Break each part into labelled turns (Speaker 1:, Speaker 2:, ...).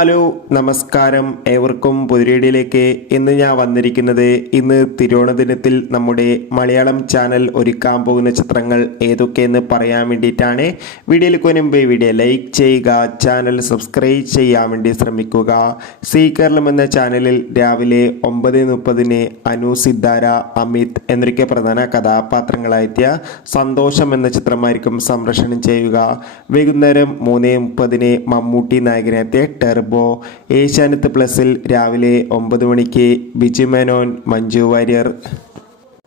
Speaker 1: Hello നമസ്കാരം ഏവർക്കും പുതിരേടിയിലേക്ക്. ഇന്ന് ഞാൻ വന്നിരിക്കുന്നത് ഇന്ന് തിരുവോണ ദിനത്തിൽ നമ്മുടെ മലയാളം ചാനൽ ഒരുക്കാൻ പോകുന്ന ചിത്രങ്ങൾ ഏതൊക്കെയെന്ന് പറയാൻ വേണ്ടിയിട്ടാണ്. വീഡിയോയിൽ മുൻപ് വീഡിയോ ലൈക്ക് ചെയ്യുക ചാനൽ സബ്സ്ക്രൈബ് ചെയ്യാൻ വേണ്ടി ശ്രമിക്കുക. സി എന്ന ചാനലിൽ രാവിലെ ഒമ്പത് മുപ്പതിന് അനു സിദ്ധാര അമിത് എന്നൊക്കെ പ്രധാന കഥാപാത്രങ്ങളായെത്തിയ സന്തോഷം എന്ന ചിത്രമായിരിക്കും സംരക്ഷണം ചെയ്യുക. വൈകുന്നേരം മൂന്ന് മുപ്പതിന് മമ്മൂട്ടി നായകനെത്തിയ ടെർബോ ഏഷ്യാനെറ്റ് പ്ലസിൽ രാവിലെ ഒമ്പത് മണിക്ക് ബിജു മേനോൻ മഞ്ജു വാര്യർ.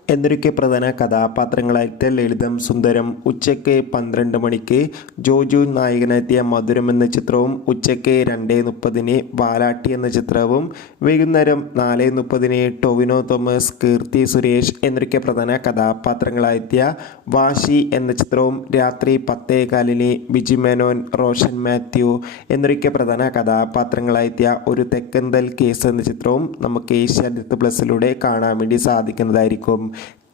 Speaker 1: എന്നൊക്കെ പ്രധാന കഥാപാത്രങ്ങളായിട്ട് ലളിതം സുന്ദരം ഉച്ചയ്ക്ക് പന്ത്രണ്ട് മണിക്ക് ജോജു നായകനെത്തിയ മധുരം എന്ന ചിത്രവും ഉച്ചയ്ക്ക് രണ്ട് മുപ്പതിന് വാലാട്ടി എന്ന ചിത്രവും വൈകുന്നേരം നാല് മുപ്പതിന് ടൊവിനോ തോമസ് കീർത്തി സുരേഷ് എന്നൊരുക്കെ പ്രധാന കഥാപാത്രങ്ങളായെത്തിയ വാശി എന്ന ചിത്രവും രാത്രി പത്തേ കാലിന് ബിജി മേനോൻ റോഷൻ മാത്യു എന്നൊരുക്കെ പ്രധാന കഥാപാത്രങ്ങളായെത്തിയ ഒരു തെക്കന്തൽ കേസ് എന്ന ചിത്രവും നമുക്ക് ഏഷ്യാനെറ്റ് പ്ലസിലൂടെ കാണാൻ വേണ്ടി സാധിക്കുന്നതായിരിക്കും.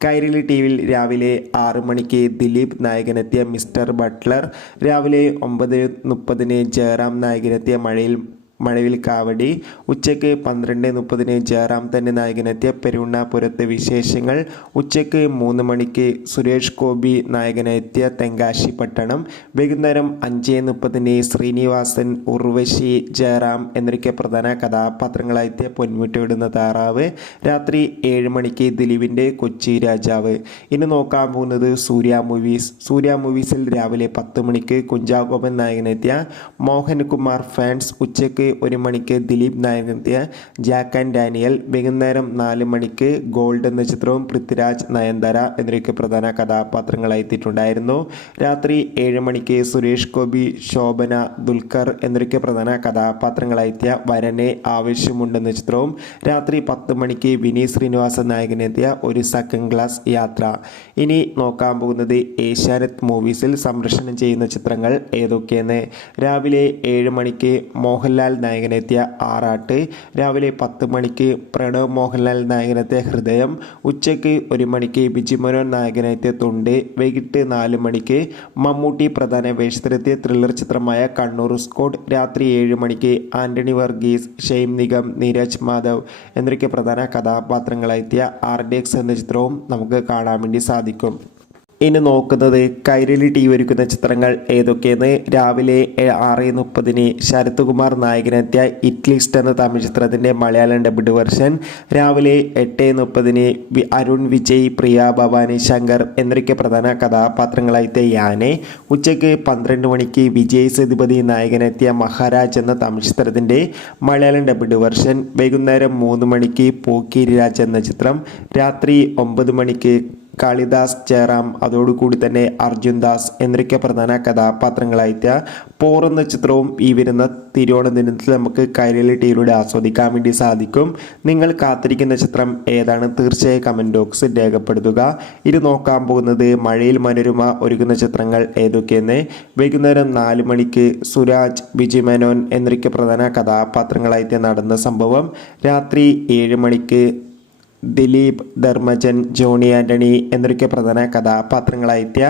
Speaker 1: കൈരളി ടി വിയിൽ രാവിലെ ആറ് മണിക്ക് ദിലീപ് നായകനെത്തിയ മിസ്റ്റർ ബട്ട്ലർ രാവിലെ ഒമ്പത് മുപ്പതിന് ജയറാം നായകനെത്തിയ മഴയിൽ മഴവിൽ കാവടി. ഉച്ചയ്ക്ക് പന്ത്രണ്ട് മുപ്പതിന് ജയറാം തന്നെ നായകനെത്തിയ പെരുണ്ണാപുരത്തെ വിശേഷങ്ങൾ. ഉച്ചയ്ക്ക് മൂന്ന് മണിക്ക് സുരേഷ് ഗോപി നായകനെത്തിയ തെങ്കാശി പട്ടണം. വൈകുന്നേരം അഞ്ച് മുപ്പതിന് ശ്രീനിവാസൻ ഉർവശി ജയറാം എന്നൊക്കെ പ്രധാന കഥാപാത്രങ്ങളായെത്തിയ പൊന്മുറ്റവിടുന്ന താറാവ്. രാത്രി ഏഴ് മണിക്ക് ദിലീപിന്റെ കൊച്ചി രാജാവ്. ഇനി നോക്കാൻ പോകുന്നത് സൂര്യ മൂവീസ്. സൂര്യ മൂവീസിൽ രാവിലെ പത്ത് മണിക്ക് കുഞ്ചാഗോപൻ നായകനെത്തിയ മോഹൻകുമാർ ഫാൻസ്. ഉച്ചയ്ക്ക് ഒരു മണിക്ക് ദിലീപ് നായകനെത്തിയ ജാക്ക് ആൻഡ് ഡാനിയൽ വൈകുന്നേരം നാല് മണിക്ക് ഗോൾഡ് എന്ന ചിത്രവും പൃഥ്വിരാജ് നയൻതാര എന്നിവയൊക്കെ പ്രധാന കഥാപാത്രങ്ങളായി എത്തിയിട്ടുണ്ടായിരുന്നു. രാത്രി ഏഴ് മണിക്ക് സുരേഷ് ഗോപി ശോഭന ദുൽഖർ എന്നിവയൊക്കെ പ്രധാന കഥാപാത്രങ്ങളായി എത്തിയ വരനെ ആവശ്യമുണ്ടെന്ന ചിത്രവും രാത്രി പത്ത് മണിക്ക് വിനീത് ശ്രീനിവാസൻ നായകനെത്തിയ ഒരു സെക്കൻഡ് ക്ലാസ് യാത്ര. ഇനി നോക്കാൻ പോകുന്നത് ഏഷ്യാനെറ്റ് മൂവീസിൽ സംരക്ഷണം ചെയ്യുന്ന ചിത്രങ്ങൾ ഏതൊക്കെയെന്ന്? രാവിലെ ഏഴ് മണിക്ക് മോഹൻലാൽ നായകനെത്തിയ ആറാട്ട് രാവിലെ പത്ത് മണിക്ക് പ്രണവ് മോഹൻലാൽ നായകനെത്തിയ ഹൃദയം ഉച്ചയ്ക്ക് ഒരു മണിക്ക് ബിജിമനോൻ നായകനെത്തിയ തുണ്ട് വൈകിട്ട് നാല് മണിക്ക് മമ്മൂട്ടി പ്രധാന വേഷത്തിലെത്തിയ ത്രില്ലർ ചിത്രമായ കണ്ണൂർ സ്കോഡ് രാത്രി ഏഴ് മണിക്ക് ആന്റണി വർഗീസ് ഷെയ്ം നിഗം നീരജ് മാധവ് എന്നൊക്കെ പ്രധാന കഥാപാത്രങ്ങളായെത്തിയ ആർ ഡി എക്സ് എന്ന ചിത്രവും നമുക്ക് കാണാൻ വേണ്ടി സാധിക്കും. ഇനി നോക്കുന്നത് കൈരളി ടി ഒരുക്കുന്ന ചിത്രങ്ങൾ ഏതൊക്കെയെന്ന് രാവിലെ ആറ് മുപ്പതിന് ശരത് കുമാർ നായകനെത്തിയ ഇറ്റ്ലിസ്റ്റ് എന്ന തമിഴ് ചിത്രത്തിന്റെ മലയാളം ഡബ്ഡ് വെർഷൻ രാവിലെ എട്ട് മുപ്പതിന് അരുൺ വിജയ് പ്രിയ ഭവാനി ശങ്കർ എന്നൊക്കെ പ്രധാന കഥാപാത്രങ്ങളായിട്ട് യാനെ ഉച്ചയ്ക്ക് പന്ത്രണ്ട് മണിക്ക് വിജയ് സേതുപതി നായകനെത്തിയ മഹാരാജ് എന്ന തമിഴ് ചിത്രത്തിന്റെ മലയാളം ഡബ്ഡ് വെർഷൻ വൈകുന്നേരം മൂന്ന് മണിക്ക് പോക്കിരി രാജ് എന്ന ചിത്രം രാത്രി ഒമ്പത് മണിക്ക് കാളിദാസ് ജയറാം അതോടുകൂടി തന്നെ അർജുൻ ദാസ് എന്നൊക്കെ പ്രധാന കഥാപാത്രങ്ങളായിട്ട് പോർ എന്ന ചിത്രവും ഈ വരുന്ന തിരുവോണ ദിനത്തിൽ നമുക്ക് കൈരളി ടിവിയിലൂടെ ആസ്വദിക്കാൻ വേണ്ടി സാധിക്കും. നിങ്ങൾ കാത്തിരിക്കുന്ന ചിത്രം ഏതാണ്? തീർച്ചയായും കമന്റ് ബോക്സിൽ രേഖപ്പെടുത്തുക. ഇത് നോക്കാൻ പോകുന്നത് മഴയിൽ മനോരമ ഒരുക്കുന്ന ചിത്രങ്ങൾ ഏതൊക്കെയെന്ന്. വൈകുന്നേരം നാല് മണിക്ക് സുരാജ് വിജയ് മേനോൻ എന്നൊക്കെ പ്രധാന കഥാപാത്രങ്ങളായിട്ട് നടന്ന സംഭവം. രാത്രി ഏഴ് മണിക്ക് ദിലീപ് ധർമ്മജൻ ജോണി ആന്റണി എന്നൊക്കെ പ്രധാന കഥാപാത്രങ്ങളായെത്തിയ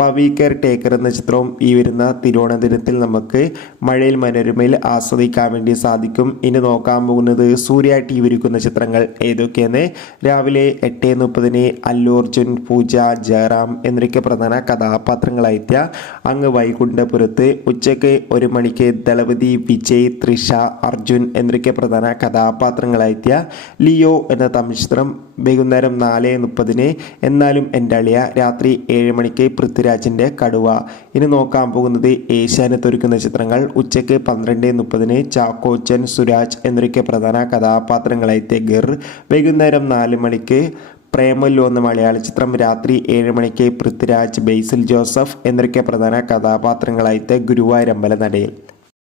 Speaker 1: പവി കെയർ ടേക്കർ എന്ന ചിത്രവും ഈ വരുന്ന തിരുവനന്തപുരത്തിൽ നമുക്ക് മഴയിൽ മനോരമയിൽ ആസ്വദിക്കാൻ വേണ്ടി സാധിക്കും. ഇനി നോക്കാൻ പോകുന്നത് സൂര്യ ടി വി ഒരുക്കുന്ന ചിത്രങ്ങൾ ഏതൊക്കെയെന്ന് രാവിലെ എട്ട് മുപ്പതിന് അല്ലു അർജുൻ പൂജ ജയറാം എന്നൊക്കെ പ്രധാന കഥാപാത്രങ്ങളായെത്തിയ അങ്ങ് വൈകുണ്ഠപുരത്ത് ഉച്ചയ്ക്ക് ഒരു മണിക്ക് ദളപതി വിജയ് ത്രിഷ അർജുൻ എന്നൊക്കെ പ്രധാന കഥാപാത്രങ്ങളായെത്തിയ ലിയോ എന്ന തമിഴ് ചിത്രം വൈകുന്നേരം നാല് മുപ്പതിന് എന്നാലും എന്റെ അളിയ രാത്രി ഏഴ് മണിക്ക് പൃഥ്വിരാജിന്റെ കടുവ. ഇനി നോക്കാൻ പോകുന്നത് ഏഷ്യാനെത്ത് ഒരുക്കുന്ന ചിത്രങ്ങൾ. ഉച്ചയ്ക്ക് പന്ത്രണ്ട് മുപ്പതിന് ചാക്കോച്ചൻ സുരാജ് എന്നൊക്കെ പ്രധാന കഥാപാത്രങ്ങളായിട്ട് ഗിർ. വൈകുന്നേരം നാല് മണിക്ക് പ്രേമല്ലോ എന്ന മലയാള ചിത്രം. രാത്രി ഏഴ് മണിക്ക് പൃഥ്വിരാജ് ബേസിൽ ജോസഫ് എന്നൊക്കെ പ്രധാന കഥാപാത്രങ്ങളായിട്ട് ഗുരുവായൂരമ്പല നടയിൽ